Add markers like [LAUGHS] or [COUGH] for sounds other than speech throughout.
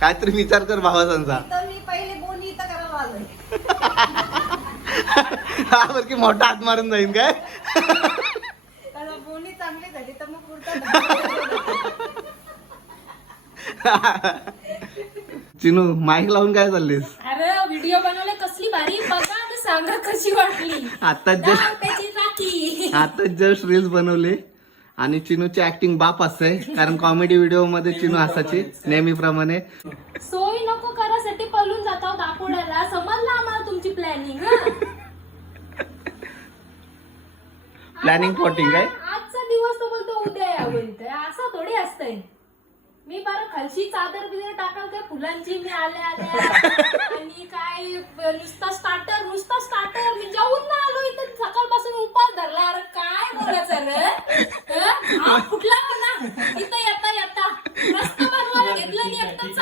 काहीतरी विचार कर भावासांचा. तर मी पहिले बोनी इथं करायला आलोय. [LAUGHS] हा बरं की मोठा हात मारून जाईन काय? त्याला बोनी चांगली झाली तर मग पुढचा चिनू माईक लावून काय चाललीस? अरे व्हिडिओ बनवले कसली भारी. बघा सांगा कशी वाटली. आता जस्ट आता जस्ट रील्स बनवले. आणि चिनूची ऍक्टिंग बाप असते कारण कॉमेडी व्हिडिओमध्ये चिनू असायची नेहमीप्रमाणे. सोय नको करासाठी पळून जातो दापोड्याला समजलं आम्हाला तुमची प्लॅनिंग प्लॅनिंग प्लॉटिंग काय? आजचा दिवस तो बोलतो उद्या या बोलतोय असं थोडी असतंय. मी बरं खालची चादर बिदर टाकाल काय फुलांची मी आले आले [LAUGHS] आणि काय नुसता स्टार्टर नुसता स्टार्टर मी जाऊन ना आलो इथं. सकाळपासून उपास धरला. अरे काय बोलायचं रे? हं? हा कुठला म्हणा. इथं येता येता. रस्ता बनवायला घेतलं आणि एकटं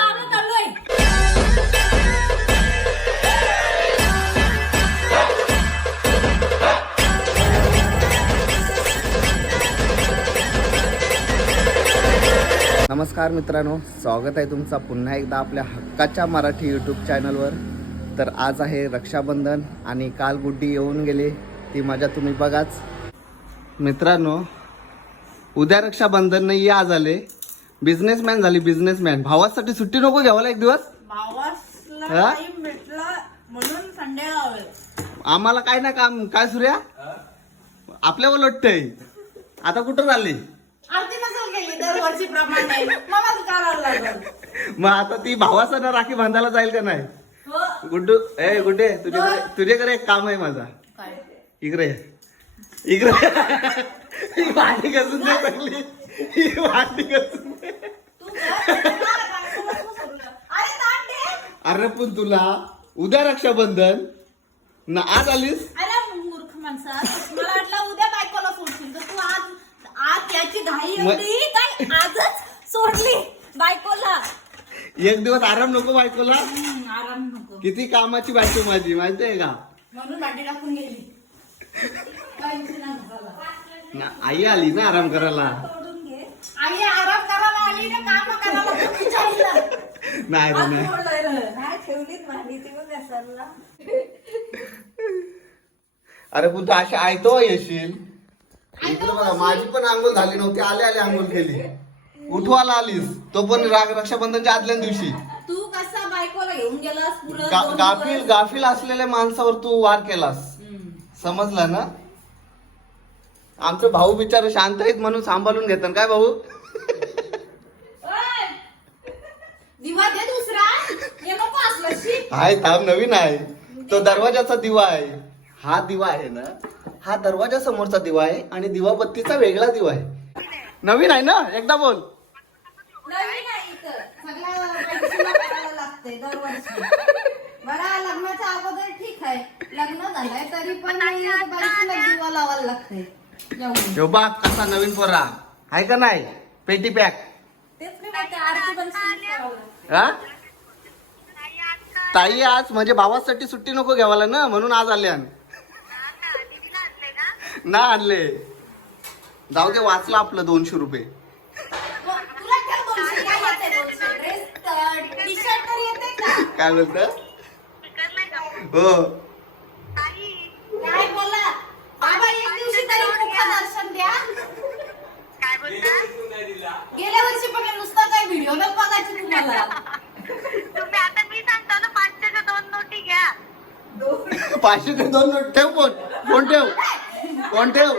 नमस्कार मित्रांनो स्वागत आहे तुमचा पुन्हा एकदा आपल्या हक्काच्या मराठी यूट्यूब चॅनलवर तर आज आहे रक्षाबंधन आणि काल गुड्डी येऊन गेली ती मजा तुम्ही बघाच. मित्रांनो उद्या रक्षाबंधन नाही आज आले. बिझनेसमॅन झाली बिझनेसमॅन भावासाठी सुट्टी नको घ्यावाला एक दिवस. आम्हाला काय ना काम काय सूर्या? आपल्यावर लोटतंय. आता कुठं झाले दरवर्षी प्रमाणे मलाच करावं लागल. मग आता ती भावासना राखी बांधायला जाईल का नाही? हो. गुड्डू ए गुड्डे तुझ्याकडे तुझ्याकडे एक काम आहे माझा. काय? इकडे ये. इकडे ही भांडी घासून दे पहिली. ही भांडी घासून दे. तू कर. अरे ताट दे. अरे पण तुला उद्या रक्षाबंधन. ना आज आलीस? अरे मूर्ख माणसा. मला वाटलं उद्या बायकोला सोडशील तर तू आज आज याची घाई मग- एवढी काय आजच सोडली बायकोला. एक दिवस आराम नको बायकोला. हम्म, आराम नको. किती कामाची बायको माझी माहिती आहे का? म्हणून भांडी टाकून गेली. काही नाही झालं. ना आई आली ना आराम करायला. सोडून घे. आई आराम करायला आली ना काम करायला तू विचारलं. नाही रे आज. नाही. ठेवलीत घसरला. अरे पण तू अशी आयतो येशील. इकडे बघा माझी पण आंघोळ झाली नव्हती आले आले आंघोळ केली. उठवायला आलीस तो पण राग रक्षाबंधनच्या आदल्या दिवशी. तू कसा बायकोला घेऊन गेलास पुरं गा- दोन गाफील? गाफील असलेल्या माणसावर तू वार केलास. हम्म. समजलं ना? आमचे भाऊ बिचारे शांत आहेत म्हणून सांभाळून घेतात. काय भाऊ? ओय! दिवा दे दुसरा. हे नको असलं शी. आहे थांब नवीन आहे. तो दरवाजाचा दिवा आहे. हा दिवा आहे ना? हा दरवाजा समोरचा दिवा आहे आणि दिवाबत्तीचा वेगळा दिवा आहे. नवीन आहे ना? एकदा बोल. लग्नाच्या अगोदर ठीक आहे. लग्न झालंय तरी पण बाईशीला दिवा लावायला लागते. जाऊन. ह्यो बा कसा नवीन पोरा. आहे का नाही? पेटी पॅक. हा? ताई आज म्हणजे भावासाठी सुट्टी नको घ्यावाला ना? म्हणून आज आले आम्ही. ना आणले. जाऊ दे वाचलं आपलं दोनशे रुपये. काय येते दोनशे? ड्रेस, टी शर्ट तर येते का? काय बोलत हो. काय बोला बाबा एक दिवशी तरी मुख दर्शन द्या. गेल्या वर्षी पण नुसता काय व्हिडिओ न बघायची तुम्हाला. तुम्ही आता मी सांगतो ना पाचशेच्या दोन नोटी घ्या. पाचशे ते दोन नोट ठेव फोन. फोन ठेव. फोन ठेव.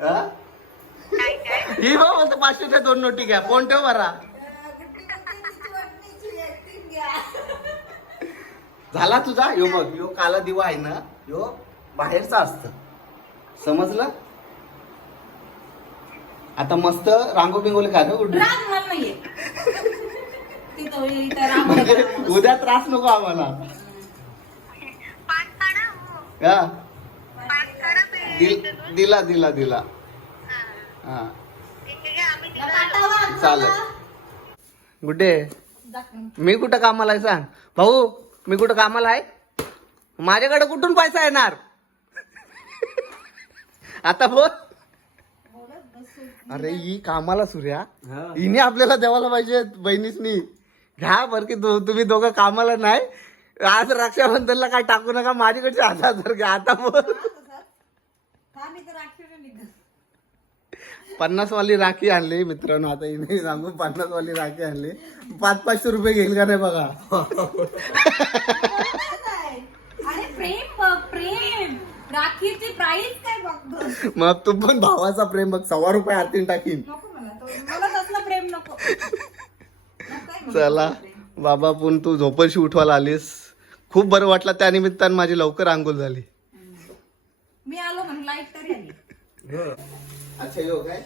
हा? काय काय बा बोलतो पाचशे ते दोन नोटी घ्या. फोन ठेव बरा. झाला तुझा? यो बघ यो काला दिवा आहे ना यो बाहेरचा असत. समजलं? आता मस्त रांगो बिंगोली खा ना गुड्डू राग मला नाहीये. तिथं इथं राग म्हणजे. उद्या त्रास नको आम्हाला. हो. हा. दिल- दिला दिला दिला. हा. ठीक आहे आम्ही या निघालो. ताटावर चालेल. चला. गुड्डे मी कुठं कामाला आहे सांग. भाऊ मी कुठं कामाला आहे? माझ्याकडे कुठून पैसा येणार? आता बोल. अरे ही कामाला सूर्या. हिने आपल्याला देवाला पाहिजे बहिणीसनी. घ्या बर की तुम्ही दोघं कामाला नाही. आज रक्षाबंधनला काय टाकू नका माझ्याकडचे हजार हजार घ्या. आता तर निघ पन्नास वाली राखी आणली मित्रांनो आता हिने सांगू पन्नास वाली राखी आणली. पाच पाचशे रुपये घेईल का नाही बघा. [LAUGHS] अरे प्रेम प्रेम. राखीची प्राइस काय बघतो मग तू पण भावाचा प्रेम बघ सव्वा रुपये हातीन टाकीन. नको मला तो मला तसलं प्रेम नको. नको चला बाबा पण तू झोपशी उठवायला आलीस. खूप बरं वाटलं त्या निमित्तानं माझी लवकर आंघोळ झाली. मी आलो म्हणून लाइट तरी आली. अच्छा यो काय?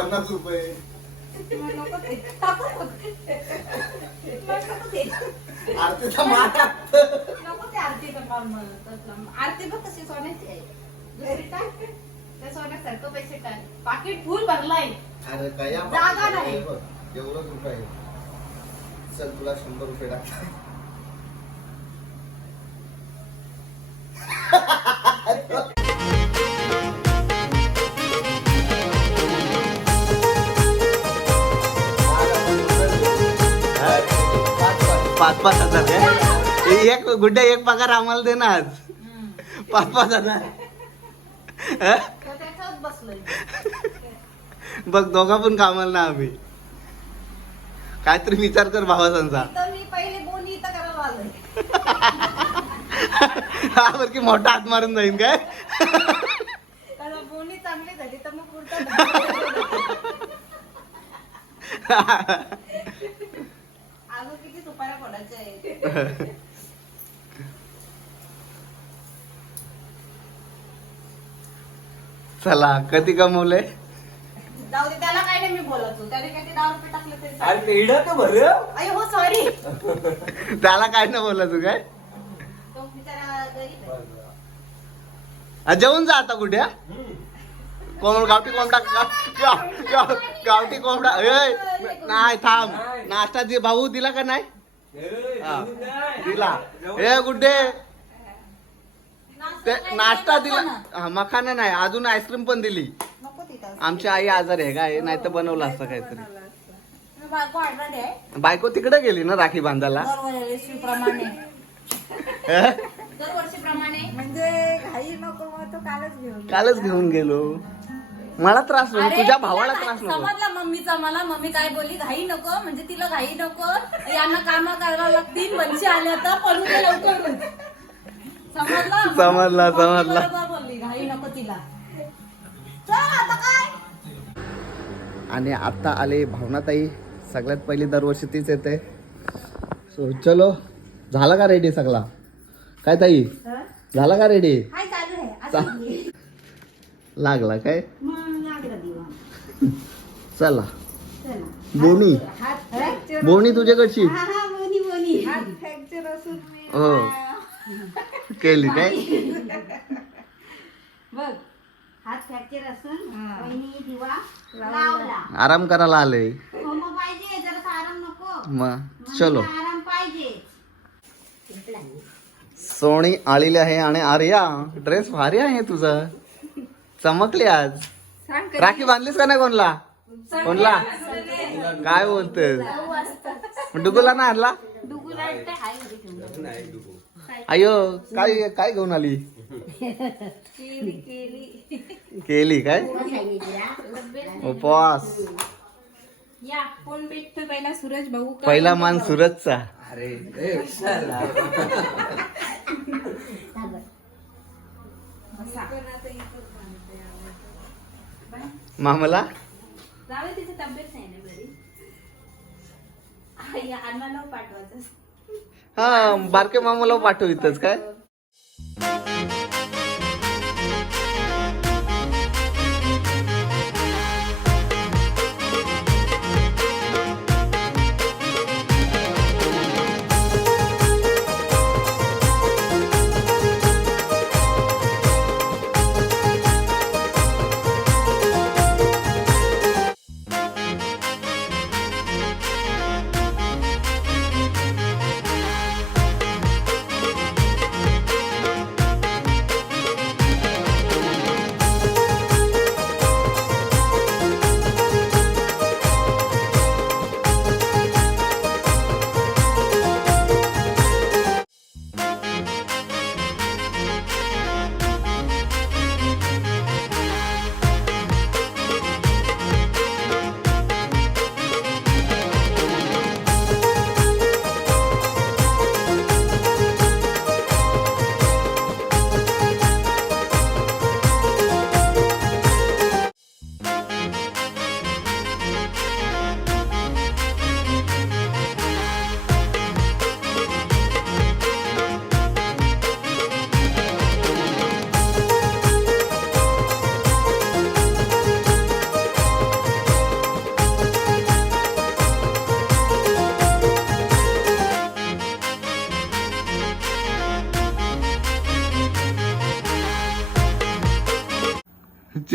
पन्नास रुपये. आरतीचा. आरती बघ कशी सोन्याची आहे दुसरी काय त्या सोन्यासारखं पैसे काय पाकिट फुल भरलाय अरे काय या जागा बाबा, नाही. बघ, एवढंच रुपये आहे. चल तुला शंभर रुपये [LAUGHS] पाच पाच हजार काय? [LAUGHS] एक गुड्डे एक पगार आम्हाला दे ना आज पाच पाच हजार हं? बघ दोघा पण कामाला ना आम्ही. काहीतरी विचार कर भावासांचा. हा बरं की मोठा हात मारून जाईन काय? कारण बोनी चांगली झाली तर मग [LAUGHS] [LAUGHS] सुपाऱ्या पडायच्या आहेत चला कधी कमवले जाऊ दे त्याला काय नाही मी बोलतो त्याने काय ते दहा रुपये टाकले तरी अरे ते इडं का भर अरे हो सॉरी त्याला काय नाही बोलला तू काय तो बिचारा गरीब आहे. आ, जेवून जा आता कुठे कोंबड गावठी कोंबडा गा- गा- गा- गावठी कोंबडा ए, नाही थांब नाश्ता दे भाऊ दिला का नाही हा. दिला. ए गुड्डे. ते नाश्ता दिला. हा, मखाना नाही अजून आईस्क्रीम पण दिली. आमची आई आजारी आहे काय नाही तर बनवलं असतं काहीतरी. बायको तिकडे गेली ना राखी बांधायला? दरवर्षी प्रमाणे हं? दरवर्षी प्रमाणे म्हणजे कालच घेऊन गेलो. मला त्रास अरे, तुझ्या भावाला त्रास नको. समजला मम्मीचा मला. मम्मी काय बोलली घाई नको म्हणजे तिला घाई नको. यांना काम करायला लागतील वंशी आल्या तर पळून दे लवकर. समजला? समजला, समजला. बोलली घाई नको तिला. चल आता काय? आणि आता आले भावनाताई. सगळ्यात पहिली दरवर्षी तीच येते. सो चलो. झाला का रेडी सगळा? काय ताई? झाला का रेडी चालू. लागला काय? मग लागला दिवा. चला. चला. बोनी. बोनी तुझ्याकडची. हा हा बोनी बोनी. हात फ्रॅक्चर असून मी हो. केली काय? [LAUGHS] बघ हात फ्रॅक्चर असून वहिनी दिवा लावला. आराम करायला आले हो मग पाहिजे जरा आराम नको. मग चलो. मम्मीला आराम पाहिजे. सोनी आलेली आहे आणि आर्या. ड्रेस भारी आहे तुझा. चमकली आज. राखी बांधलीस का नाही कोणला? कोणला? काय बोलते डुगुला ना आणला. अयो काय काय घेऊन आली? केली काय? उपवास. या कोण भेटतो पहिला सूरज भाऊ का? पहिला मान सुरतचा मामला? जावे तिची तब्येत नाही ना बरी? आई, अण्णाला पाठवायचं. हा बारके मामाला पाठव इथंच काय?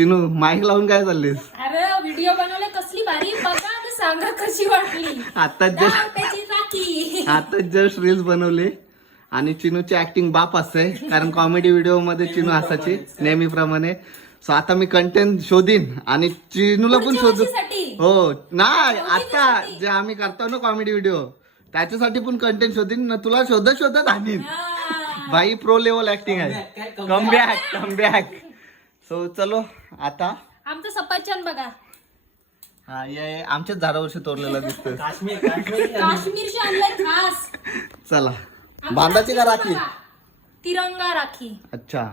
चिनू माईक लावून काय चाललीस? अरे व्हिडिओ बनवले कसली भारी. बघा आणि सांगा कशी वाटली. आता जस्ट राखी. आता जस्ट रील्स बनवले. आणि चिनूची ऍक्टिंग बाप असते कारण कॉमेडी व्हिडिओमध्ये चिनू असायची नेहमीप्रमाणे. सो आता मी कंटेंट शोधीन आणि चिनूला पण पुढच्या शोध. वर्षीसाठी. हो नाही आता जे आम्ही करतो ना कॉमेडी व्हिडिओ त्याच्यासाठी पण कंटेंट शोधीन न तुला शोधत शोधत आणीन. हा. भाई प्रो लेवल ऍक्टिंग आहे. Come back come back so चलो आता आमचं सफरचंद बघा हा ये आमच्याच झाडावरशी तोरलेला दिसतोय काश्मीरची आणलंय खास चला बांधाची का राखी बघा. तिरंगा राखी अच्छा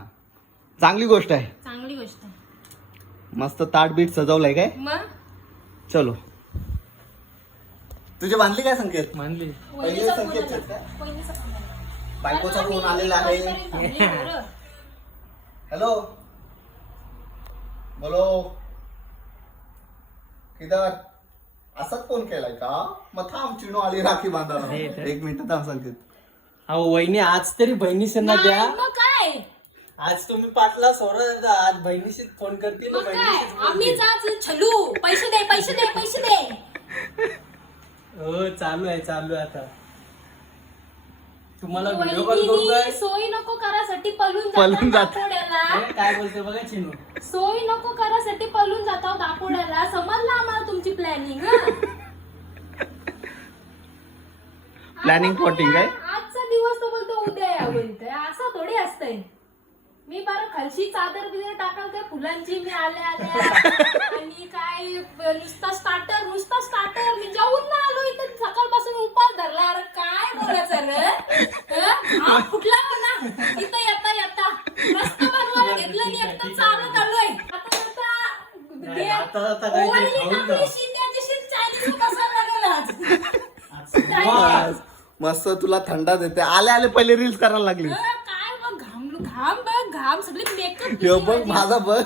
चांगली गोष्ट आहे चांगली गोष्ट आहे मस्त ताट बीट सजवलंय काय मग चलो तुझी बांधली काय संकेत मानली वहिनीचा संकेत फोन आला. आहेत का? वहिनीचा फोन आला. बायकोचा फोन आलेला आहे. हॅलो बोलो. किधर असाच फोन केलाय का? मग थांब चिणू आली राखी बांधायला. एक मिनिट थांब संकेत. अहो वहिनी आज तरी बहिणीशींना द्या. नाही, मग काय? आज तुम्ही पाचला सोडा आज बहिणीशी फोन करतील मग काय? बहिणीशीच आज छलू पैसे दे पैसे दे पैसे दे. हो चालू आहे चालू आहे आता. तुम्हाला व्हिडिओ कॉल करू काय वहिनी सोयी नको करासाठी पळून पळून जातात जात. दापोड्याला. हे काय बोलते बघा चिनू. सोयी नको करासाठी पळून जातात दापोड्याला. समजलं आम्हाला तुमची प्लॅनिंग Planning plotting काय? आजचा दिवस तो बोलतो उद्या या बोलतोय असं थोडी असतंय. मी बरं खालची चादर बिदर टाकाल काय फुलांची मी आल्या आल्या. [LAUGHS] आणि काय नुसता स्टार्टर नुसता स्टार्टर मी जेवून ना आलो इथं. सकाळपासून उपास धरला. अरे काय बोलायचं रे? हं? हा फुटला म्हणा इथं येता येता. रस्ता बनवायला घेतलं आणि एकटं चालत आलोय आता आता आता- मस्त तुला थंडा देते. आले आले पहिले रील्स करायला लागली. काय घाम घाम घाम सगळी मेकअप ह्यो बघ माझा बघ.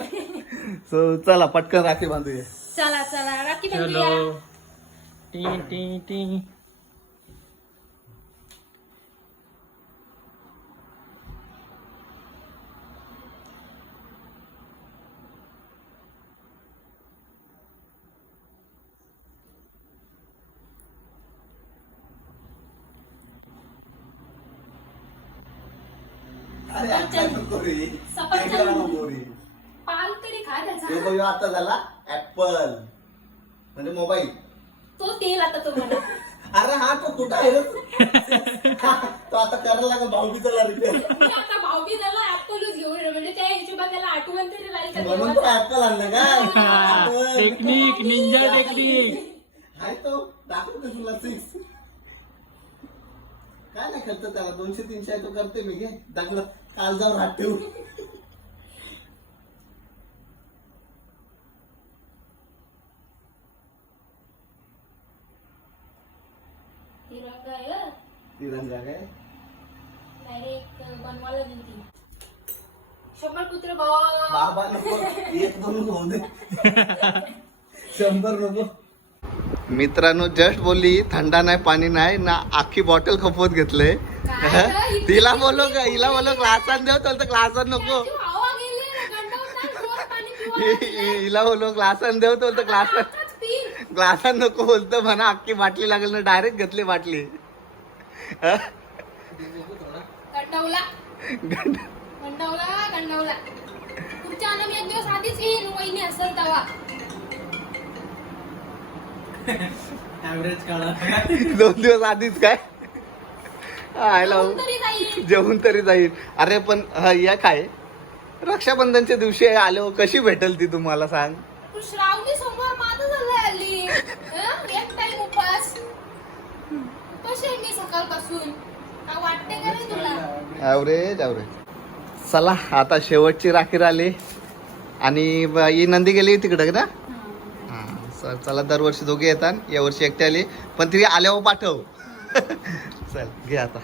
सो चला पटकन राखी बांधूया. चला चला राखी चलो. बांधूया टी टी टी पान तरी खा त्याचा आता झाला ऍपल. म्हणजे मोबाईल. तो तेल आता तो [LAUGHS] अरे हा तो कुठं आहे? रे? [LAUGHS] तो आता करायला लागेल भाऊबीचा रिपेअर आता भाऊबी त्याला ऍपलच घेऊन ये. म्हणजे त्या हिशोबात त्याला आठवण तरी राहील का म्हणून तो. ऍपल आणलं काय टेक्निक निंजा टेक्निक हाय तो. दाखवतो तुला सिक्स काय नाही खर्च त्याला दोनशे तीनशे आहे तो करते मी घे दाखलं काल जाऊन हात ठेवू. तिरंगा आहे. तिरंगा काय? बनवायला शंभर पुत्र बाबा नको एक दोन होऊ दे. शंभर नको. मित्रांनो जस्ट बोलली थंडा नाही पाणी नाही ना अख्खी बॉटल खपवत घेतले? तिला बोलो का हिला बोलो ग्लासात देव तर ग्लासात नको. [LAUGHS] हिला बोलो ग्लासात देव तर ग्लासात. ग्लासात नको बोलतो म्हणा अख्खी बाटली लागेल ना डायरेक्ट घेतली बाटली? गंडावला. ऍव्हरेज काढा. दोन दिवस आधीच काय? आयला तरी जाईल. जेवून तरी जाईल. अरे पण हा, या काय? रक्षाबंधनच्या दिवशी आलो कशी भेटल ती तुम्हाला सांग? श्रावणी सोमवार माझं हल्ली हं? एक टाइम उपास. मी सकाळपासून. काय वाटते का रे तुला? ॲव्हरेज ॲव्हरेज चला आता शेवटची राखी राहिली. आणि ब- ही नंदी गेली तिकडं ना चल चला दरवर्षी दोघे येतात यावर्षी एकटी आली पण तिथे आल्यावर पाठव. [LAUGHS] चल घे आता.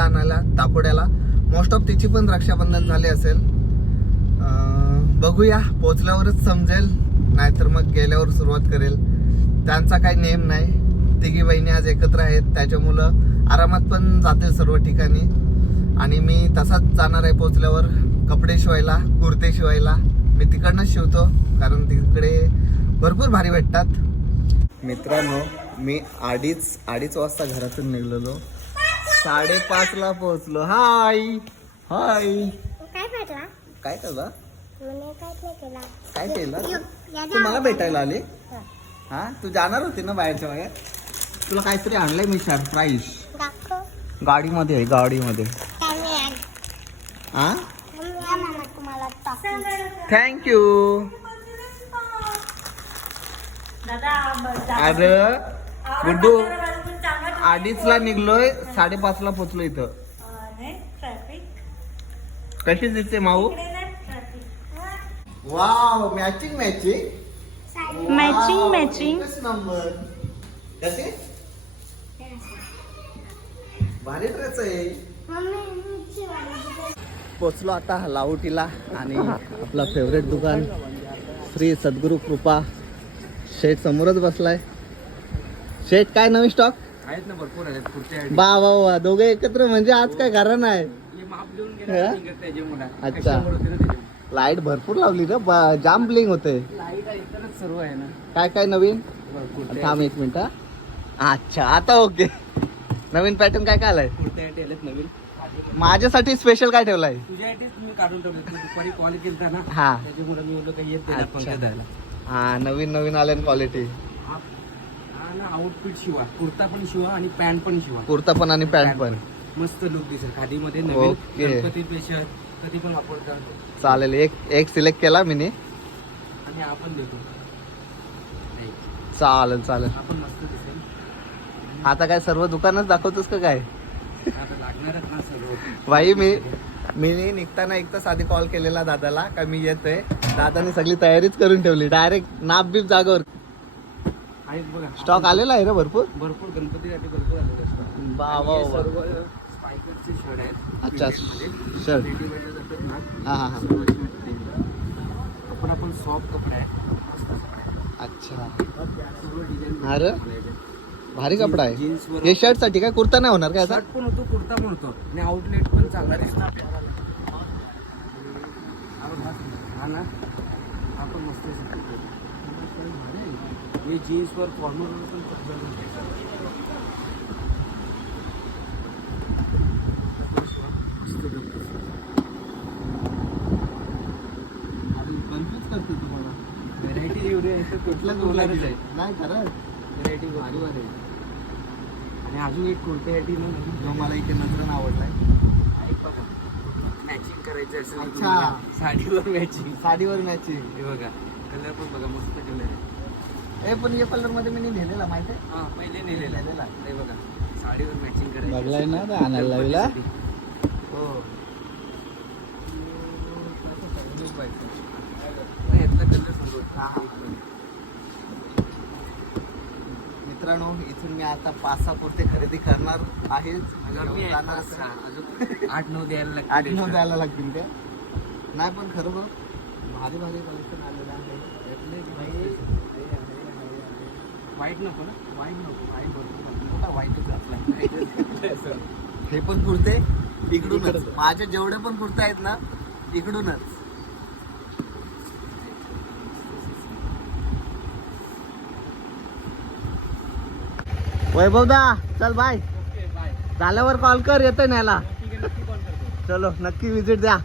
चाललोय आणायला मोस्ट ऑफ तिची पण रक्षाबंधन झाले असेल. बघूया पोचल्यावरच समजेल नाहीतर मग गेल्यावर सुरुवात करेल. त्यांचा काही नेम नाही. तिघी बहिणी आज एकत्र आहेत. त्याच्यामुळं आरामात पण जातील सर्व ठिकाणी. आणि मी तसाच जाणार आहे पोचल्यावर. कपडे शिवायला कुर्ते शिवायला. मी तिकडनंच शिवतो कारण तिकडे भरपूर भारी भेटतात. मित्रांनो मी अडीच अडीच वाजता घरातून निघलेलो. साडेपाचला पोहोचलो. हाय. हाय. काय भेटला काय केलं काय नाही केला. काय केलं? या तू मला भेटायला आली? हा. तू जाणार होती ना बाहेरच्या बाहेर? तुला काहीतरी आणलंय मी सरप्राईज गाडीमध्ये आहे गाडीमध्ये. हा थँक्यू अरे गुड्डू. अडीचला निघलोय साडेपाचला पोचलो इथं. कशी दिसते माऊ? Wow matching matching matching matching number कसे? भारी ड्रेस आहे. पोचलो आता लाहोटीला आणि आपला फेवरेट दुकान श्री सद्गुरू कृपा. शेठ समोरच बसलाय. शेठ काय नवीन स्टॉक आहेत ना भरपूर आहेत पुढच्या वा वा दोघे एकत्र म्हणजे आज काय कारण आहे माप हा? अच्छा. लाइट भरपूर लावली ना बा- जाम ब्लिंग होते लाइट इथंच सर्व आहे ना. काय काय नवीन? थांब एक मिनिट हा. अच्छा आता ओके. नवीन पॅटर्न काय काय आलाय? नवीन. माझ्यासाठी स्पेशल काय ठेवलाय? काढून ठेवले दुपारी कॉल केलता ना. हा. त्याच्यामुळे मी बोललो काही येत नाही अच्छा. पंखा द्यायला हा नवीन नवीन आले क्वालिटी ना आउटफिट शिवा. कुर्ता पण शिवा आणि पॅन्ट पण शिवा. कुर्ता पण आणि पॅन्ट पण. मस्त लुक दिसेल. खादीमध्ये नवीन ओके. गणपती पेशल कधी पण वापरता चालेल. एक एक सिलेक्ट केला मी आणि आपण देतो. नाही, चालेल चालेल. आपण मस्त दिसेल. आता काय सर्व दुकानच दाखवतोस का काय? आता लागणारच ना सर्व. भाई मी मी निघताना एक तास आधी कॉल केलेला दादाला का मी येतोय. दादाने सगळी तयारीच करून ठेवली. डायरेक्ट नाप बीप जागेवर. आहेत बघा. स्टॉक आलेला आहे रे भरपूर? भरपूर गणपतीसाठी भरपूर आलेले असतात वा. सर्व स्पायकरचे शर्ट आहेत. अच्छा. शर्ट ना हा हा हा. असे. कपडा पण सॉफ्ट कपडा आहे. अच्छा. अरे. भारी कपडा आहे. हे शर्टसाठी काय कुर्ता नाही होणार काय शर्ट पण होतो कुर्ता पण होतो. आणि आउटलेट पण चांगला आहे हा ना हा पण मस्त आहे सर. हे जीन्सवर पण खूप जण घालतात. व्हेरायटी एवढी आहे तर कुठलं बोलायचं आहे? नाही खरं. व्हेरायटी भारी भारी आहे. आणि अजून एक कुर्त्यासाठी ना जो मला इथे नंतर आवडलाय. मॅचिंग करायचं असेल. तुम्हाला, साडीवर मॅचिंग साडीवर मॅचिंग हे बघा कलर पण बघा मस्त कलर आहे. ए पण या कलरमध्ये मी नेलेला माहिती आहे हा पहिले नेलेला नेलेला. हे बघा साडीवर मॅचिंग करायची बघलाय ना ते आणायला लावला? हो नाही. मित्रांनो इथून मी आता पाच सहा कुर्ते खरेदी करणार आहेच. अजून [LAUGHS] आठ नऊ द्यायला लागतील आठ नऊ. द्यायला लागतील का नाही पण खरं बघ भारी भारी कलेक्शन आलेलं आहे यातले व्हाईट नको ना? व्हाईट नको भरपूर मोठा वाईटच हे पण कुर्ते इकडूनच. माझे जेवढे पण कुर्ते आहेत ना इकडूनच. वैभव दा चल बाय. झाल्यावर कॉल कर येतोय न्यायला. चलो नक्की विजिट द्या.